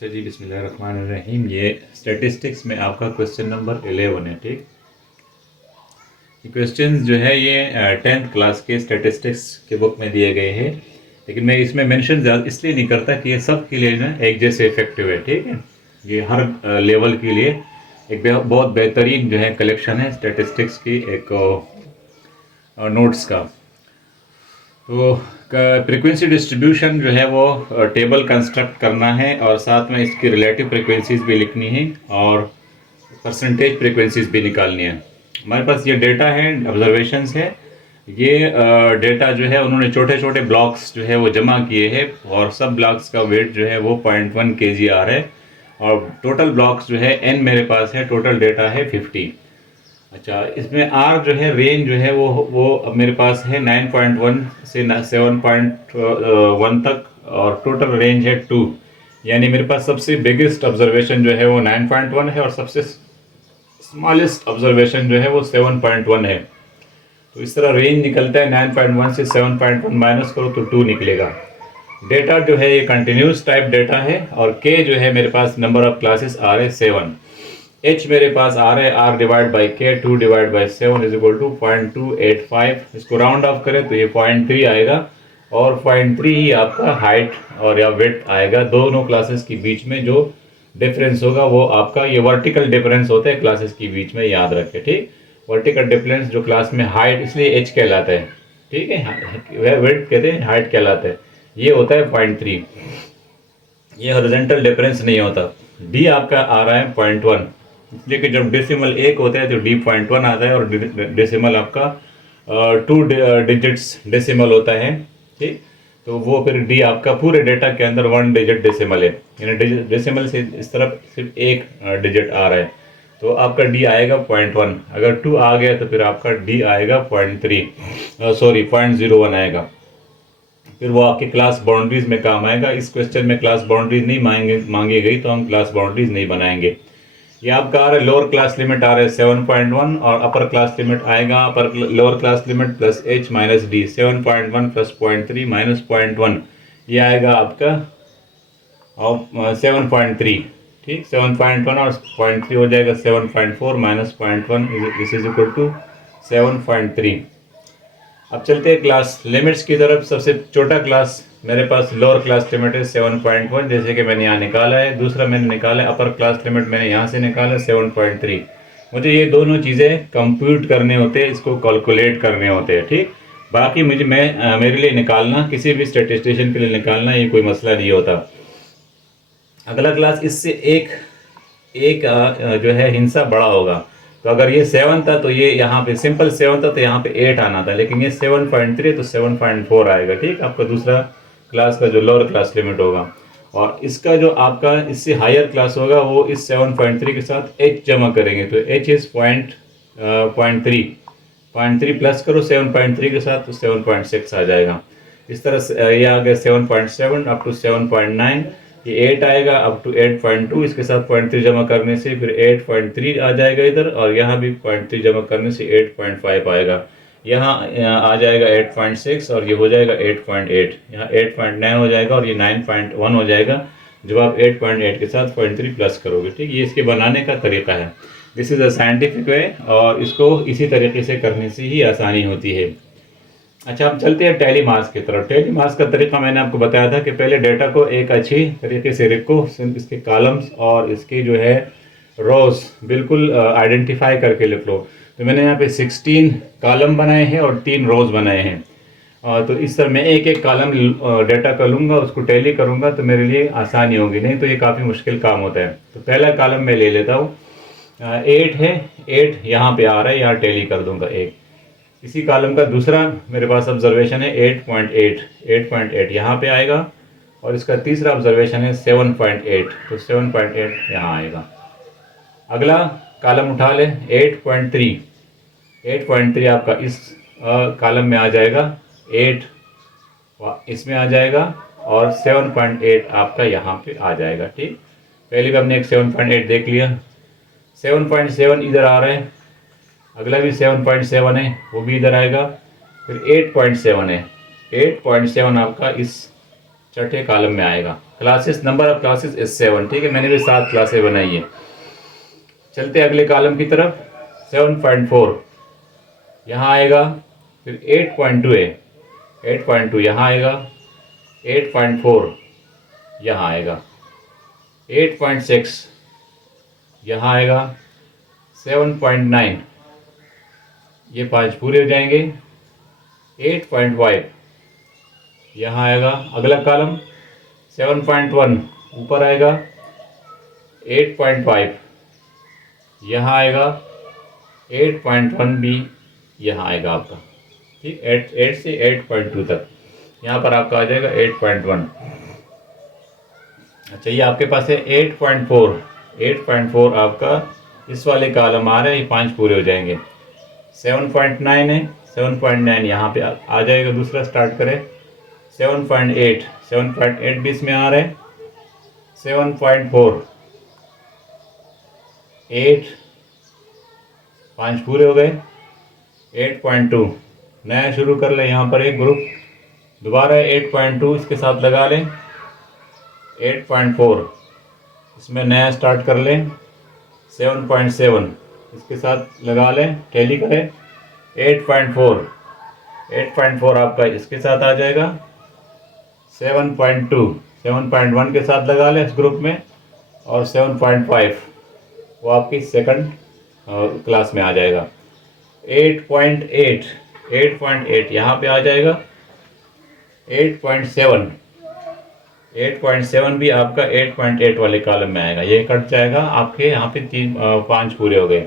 अच्छा जी, बिस्मिल्लाहिर्रहमानिर्रहीम। ये स्टैटिस्टिक्स में आपका क्वेश्चन नंबर 11 है। ठीक, ये क्वेश्चन जो है ये 10th क्लास के स्टैटिस्टिक्स के बुक में दिए गए हैं, लेकिन मैं इसमें मेंशन इसलिए नहीं करता कि ये सब के लिए ना एक जैसे इफेक्टिव है। ठीक है, ये हर लेवल के लिए एक बहुत बेहतरीन जो है कलेक्शन है स्टैटिस्टिक्स की, एक नोट्स का। तो फ्रीक्वेंसी डिस्ट्रीब्यूशन जो है वो टेबल कंस्ट्रक्ट करना है और साथ में इसकी रिलेटिव फ्रीक्वेंसीज भी लिखनी है और परसेंटेज फ्रीक्वेंसीज भी निकालनी है। हमारे पास ये डेटा है, ऑब्जर्वेशंस है। ये डेटा जो है उन्होंने छोटे छोटे ब्लॉक्स जो है वो जमा किए हैं और सब ब्लॉक्स का वेट जो है वो 0.1 kg है और टोटल ब्लॉक्स जो है n मेरे पास है, टोटल डेटा है 50। अच्छा, इसमें आर जो है रेंज जो है वो अब मेरे पास है 9.1 से 7.1 तक और टोटल रेंज है 2। यानी मेरे पास सबसे बिगेस्ट ऑब्जर्वेशन जो है वो 9.1 है और सबसे स्मॉलेस्ट ऑब्जर्वेशन जो है वो 7.1 है। तो इस तरह रेंज निकलता है 9.1 से 7.1 माइनस करो तो 2 निकलेगा। डेटा जो है ये कंटिन्यूस टाइप डेटा है और के जो है मेरे पास नंबर ऑफ क्लासेस आ रहे 7। एच मेरे पास आ रहे are divide by K, 2 divide by 7 is equal to 0.285। इसको राउंड ऑफ करें तो ये 0.3 आएगा और 0.3 ही आपका हाइट और या वेट आएगा। दोनों क्लासेस के बीच में जो डिफरेंस होगा वो आपका ये वर्टिकल डिफरेंस होता है क्लासेस के बीच में, याद रखें। ठीक, वर्टिकल डिफरेंस जो क्लास में हाइट इसलिए एच कहलाता है। ठीक है, वेट कहते हैं, हाइट कहलाता है। ये होता है 0.3, ये हॉरिजॉन्टल डिफरेंस नहीं होता। डी आपका आ रहा है 0.1, इसलिए कि जब डेसिमल 1 होता है तो डी 0.1 आता है और डेसिमल आपका 2 डिजिट्स डेसिमल होता है। ठीक, तो वो फिर डी आपका पूरे डेटा के अंदर 1 डिजिट डेसिमल है, यानी डेसिमल से इस तरफ सिर्फ एक डिजिट आ रहा है। तो आपका डी आएगा 0.1। अगर 2 आ गया तो फिर आपका डी आएगा 0.3, सॉरी 0.01 आएगा। फिर वो आपके क्लास बाउंड्रीज में काम आएगा। इस क्वेश्चन में क्लास बाउंड्रीज नहीं मांगी गई तो हम क्लास बाउंड्रीज नहीं बनाएंगे। ये आपका आ रहा है लोअर क्लास लिमिट आ रहा है 7.1 और अपर क्लास लिमिट आएगा upper lower class limit plus H minus D, 7.1 plus 0.3 minus 0.1, ये आएगा आपका और 7.3। ठीक, 7.1 और 0.3 हो जाएगा 7.4 minus 0.1, this is equal to 7.3। अब चलते हैं क्लास लिमिट्स की तरफ। सबसे छोटा क्लास मेरे पास लोअर क्लास लिमिट है 7.1, जैसे कि मैंने यहाँ निकाला है। दूसरा मैंने निकाला है अपर क्लास लिमिट, मैंने यहाँ से निकाला 7.3। मुझे ये दोनों चीज़ें कंप्यूट करने होते हैं, इसको कैलकुलेट करने होते हैं। ठीक, बाकी मेरे लिए निकालना, किसी भी स्टैटिस्टिशियन के लिए निकालना ये कोई मसला नहीं होता। अगला क्लास इससे एक जो है हिंसा बड़ा होगा। तो अगर ये 7 था तो ये यहाँ पे सिंपल 7 था तो यहाँ पे 8 आना था, लेकिन ये 7.3 तो 7.4 आएगा। ठीक, आपका दूसरा क्लास का जो लोअर क्लास लिमिट होगा और इसका जो आपका इससे हायर क्लास होगा वो इस 7.3 के साथ h जमा करेंगे तो h इज 0.3 प्लस करो 7.3 के साथ तो 7.6 आ जाएगा। इस तरह से ये आ गया 7.7 अप टू 7.9, ये 8 आएगा अप टू 8.2, इसके साथ 0.3 जमा करने से फिर 8.3 आ जाएगा इधर और यहाँ भी 0.3 जमा करने से 8.5 आएगा। यहाँ आ जाएगा 8.6 और ये हो जाएगा 8.8, यहाँ 8.9 हो जाएगा और ये 9.1 हो जाएगा जब आप 8.8 के साथ 0.3 प्लस करोगे। ठीक, ये इसके बनाने का तरीका है। This is a scientific way और इसको इसी तरीके से करने से ही आसानी होती है। अच्छा, हम चलते हैं टैली मास की तरफ। टैली मास का तरीका मैंने आपको बताया था कि पहले डेटा को एक अच्छी तरीके से लिखो, इसके कॉलम्स और इसके जो है रोज बिल्कुल आइडेंटिफाई करके लिख लो। तो मैंने यहाँ पे 16 कॉलम बनाए हैं और 3 रोज बनाए हैं। तो इस तरह मैं एक एक कॉलम डेटा का लूँगा, उसको टैली करूँगा तो मेरे लिए आसानी होगी, नहीं तो ये काफ़ी मुश्किल काम होता है। तो पहला कॉलम मैं ले लेता हूँ, 8 है, 8 यहाँ पे आ रहा है, यहाँ टैली कर दूंगा 1। इसी कॉलम का दूसरा मेरे पास ऑब्जर्वेशन है 8.8 यहाँ पे आएगा और इसका तीसरा ऑब्जर्वेशन है 7.8 तो 7.8 यहाँ आएगा। अगला कॉलम उठा ले 8.3 आपका इस कॉलम में आ जाएगा, 8 इसमें आ जाएगा और 7.8 आपका यहाँ पे आ जाएगा। ठीक, पहले भी हमने एक 7.8 देख लिया, 7.7 इधर आ रहा है, अगला भी 7.7 है वो भी इधर आएगा, फिर 8.7 है, 8.7 आपका इस छठे कॉलम में आएगा। Classes, number of classes is 7। ठीक है, मैंने भी 7 क्लासेस बनाई है। चलते अगले कॉलम की तरफ। 7.4 यहाँ आएगा। फिर 8.2 है, 8.2 यहाँ आएगा। 8.4 यहाँ आएगा। 8.6 यहाँ आएगा। 7.9 ये 5 पूरे हो जाएंगे। 8.5 यहाँ आएगा अगला कॉलम। 7.1 ऊपर आएगा। 8.5 यहाँ आएगा। 8.1 भी यहाँ आएगा आपका। ठीक, 8 से 8.2 तक यहाँ पर आपका आ जाएगा 8.1। अच्छा, ये आपके पास है 8.4। 8.4 आपका इस वाले कॉलम आ रहे हैं, ये 5 पूरे हो जाएंगे। 7.9 है, 7.9 यहाँ पे आ जाएगा। दूसरा स्टार्ट करें। 7.8, 7.8 भी इसमें आ रहे हैं। 7.4 8 5 पूरे हो गए। 8.2 नया शुरू कर लें, यहाँ पर एक ग्रुप दोबारा 8.2 इसके साथ लगा लें। 8.4 इसमें नया स्टार्ट कर लें। 7.7 इसके साथ लगा लें, टैली करें। 8.4 8.4 आपका इसके साथ आ जाएगा। 7.2 7.1 के साथ लगा लें इस ग्रुप में। और 7.5 वो आपकी सेकंड क्लास में आ जाएगा। 8.8 8.8 यहाँ पे आ जाएगा। 8.7 8.7 भी आपका 8.8 वाले कॉलम में आएगा। ये कट जाएगा आपके यहाँ पे 5 पूरे हो गए।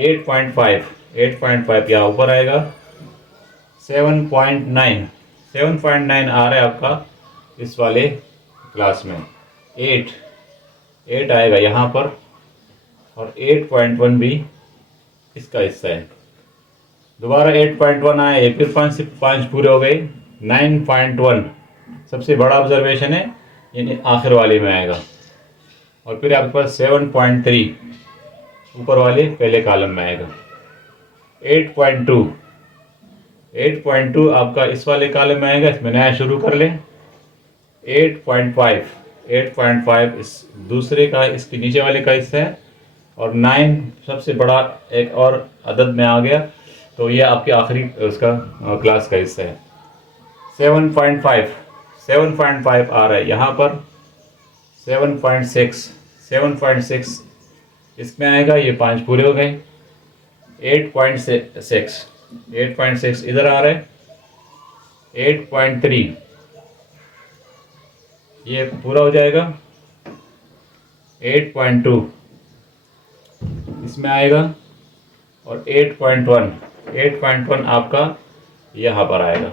8.5 8.5 यहाँ ऊपर आएगा। 7.9 7.9 आ रहा है आपका इस वाले क्लास में। 8 आएगा यहाँ पर। और 8.1 भी इसका हिस्सा है। दोबारा 8.1 आए, फिर 5 पूरे हो गए। 9.1 सबसे बड़ा ऑब्जर्वेशन है, यानी आखिर वाले में आएगा। और फिर आपके पास 7.3 ऊपर वाले पहले कॉलम में आएगा। 8.2 8.2 आपका इस वाले कॉलम में आएगा, इसमें नया शुरू कर लें। 8.5 इस दूसरे का, इसके नीचे वाले का हिस्सा है। और 9 सबसे बड़ा एक और अदद में आ गया, तो ये आपके आखिरी उसका क्लास का हिस्सा है। 7.5 आ रहा है यहाँ पर। 7.6 इसमें आएगा, ये 5 पूरे हो गए। 8.6 इधर आ रहा है। 8.3 ये पूरा हो जाएगा। 8.2 इसमें आएगा। और 8.1 आपका यहाँ पर आएगा।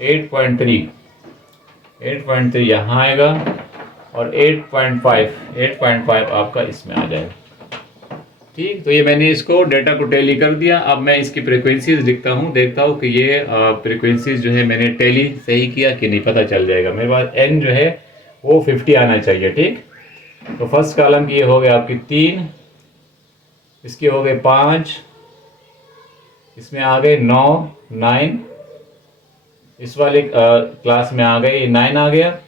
8.3 यहाँ आएगा। और 8.5 आपका इसमें आ जाएगा। ठीक, तो ये मैंने इसको डेटा को टैली कर दिया। अब मैं इसकी फ्रीक्वेंसीज लिखता हूँ, देखता हूँ कि ये फ्रीक्वेंसीज जो है मैंने टैली सही किया कि नहीं, पता चल जाएगा। मेरे पास n जो है वो 50 आना चाहिए। ठीक, तो फर्स्ट कॉलम की ये हो गए आपकी 3, इसके हो गए 5, इसमें आ गए 9 इस वाले क्लास में आ गए, ये 9 आ गया।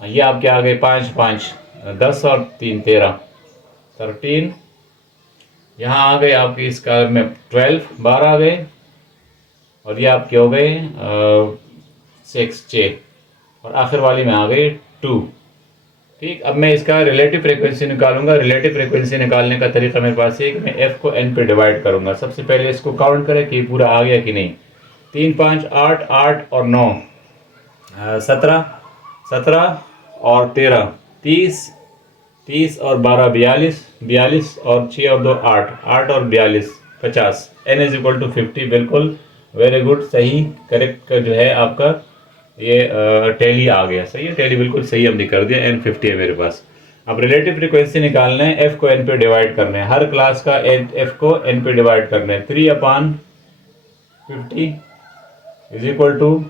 ये आपके आ गए 5 10 और 3 13 यहाँ आ गए आपके इस कॉलम में 12 आ गए। और ये आपके हो गए 6 और आखिर वाली में आ गए 2। ठीक, अब मैं इसका रिलेटिव फ्रीक्वेंसी निकालूंगा। रिलेटिव फ्रीक्वेंसी निकालने का तरीका मेरे पास है कि मैं f को n पे डिवाइड करूंगा। सबसे पहले इसको काउंट करें कि पूरा आ गया कि नहीं। 3 5 8 8 और 9 17 और 13 30 और 12 42 और 6 और 2 8 और 42 50। n is equal to 50। बिल्कुल, वेरी गुड, सही, करेक्ट जो है आपका ये टैली आ गया। सही है, टैली बिल्कुल सही हमने कर दिया। n 50 है मेरे पास। अब रिलेटिव फ्रीक्वेंसी निकालना है, f को n पे डिवाइड करना है। हर क्लास का f को n पे डिवाइड करना है। 3/50 इज इक्वल टू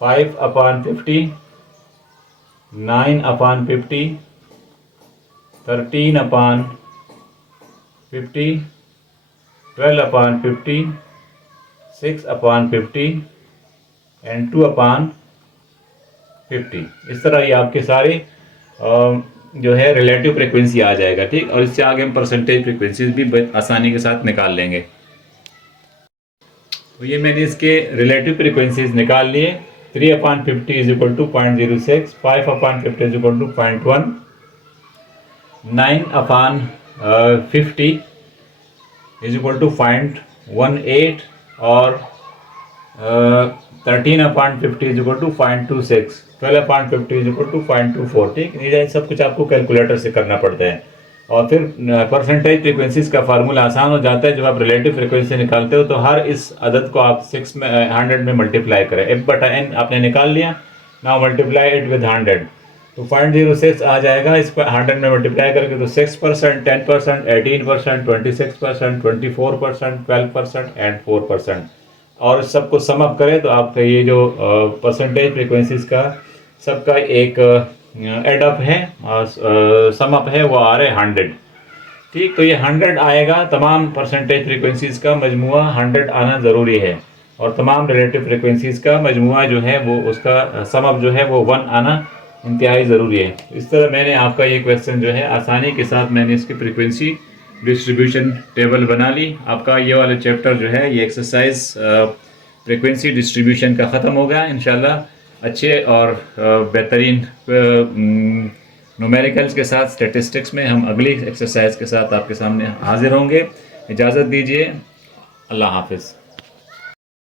5/50, 9/50, 13/50, 12/50, 6/50 and 2/50 50। इस तरह ये आपके सारे जो है रिलेटिव फ्रिक्वेंसी आ जाएगा, ठीक। और इससे आगे हम परसेंटेज फ्रिक्वेंसीज भी आसानी के साथ निकाल लेंगे। तो ये मैंने इसके रिलेटिव फ्रिक्वेंसीज निकाल लिए। 3/50 is equal to 0.06, 5/50 is equal to 0.1, 9/50 is equal to 0.18 और 13/50 is equal to 0.26, 12/50 is equal to 0.24, ठीक। ये सब कुछ आपको कैलकुलेटर से करना पड़ता है। और फिर परसेंटेज फ्रिक्वेंसीज का फार्मूला आसान हो जाता है। जब आप रिलेटिव फ्रिक्वेंसी निकालते हो तो हर इस अदद को आप 100 में मल्टीप्लाई करें। f/n आपने निकाल लिया, नाउ मल्टीप्लाई इट विद 100, तो 0.06 आ जाएगा। इस पर 100 में मल्टीप्लाई करके तो 6%, 10%, 18%, 26%, 24%, 12% एंड 4%। और सबको सम अप करें तो आपका ये जो परसेंटेज फ्रिक्वेंसीज का सबका एक एडअप है, सम अप है, वो आ रहे 100, ठीक। तो ये 100 आएगा। तमाम परसेंटेज फ्रिक्वेंसीज का मजमुआ 100 आना ज़रूरी है, और तमाम रिलेटिव फ्रिक्वेंसीज का मजमुआ जो है वो उसका सम अप जो है वो 1 आना इंतहाई ज़रूरी है। इस तरह मैंने आपका ये क्वेश्चन जो है आसानी के साथ मैंने इसकी फ्रिक्वेंसी डिस्ट्रीब्यूशन टेबल बना ली। आपका ये वाला चैप्टर जो है, ये एक्सरसाइज फ्रिक्वेंसी डिस्ट्रीब्यूशन का ख़त्म हो गया। इंशाल्लाह अच्छे और बेहतरीन न्यूमेरिकल्स के साथ स्टैटिस्टिक्स में हम अगली एक्सरसाइज के साथ आपके सामने हाजिर होंगे। इजाज़त दीजिए, अल्लाह हाफिज़।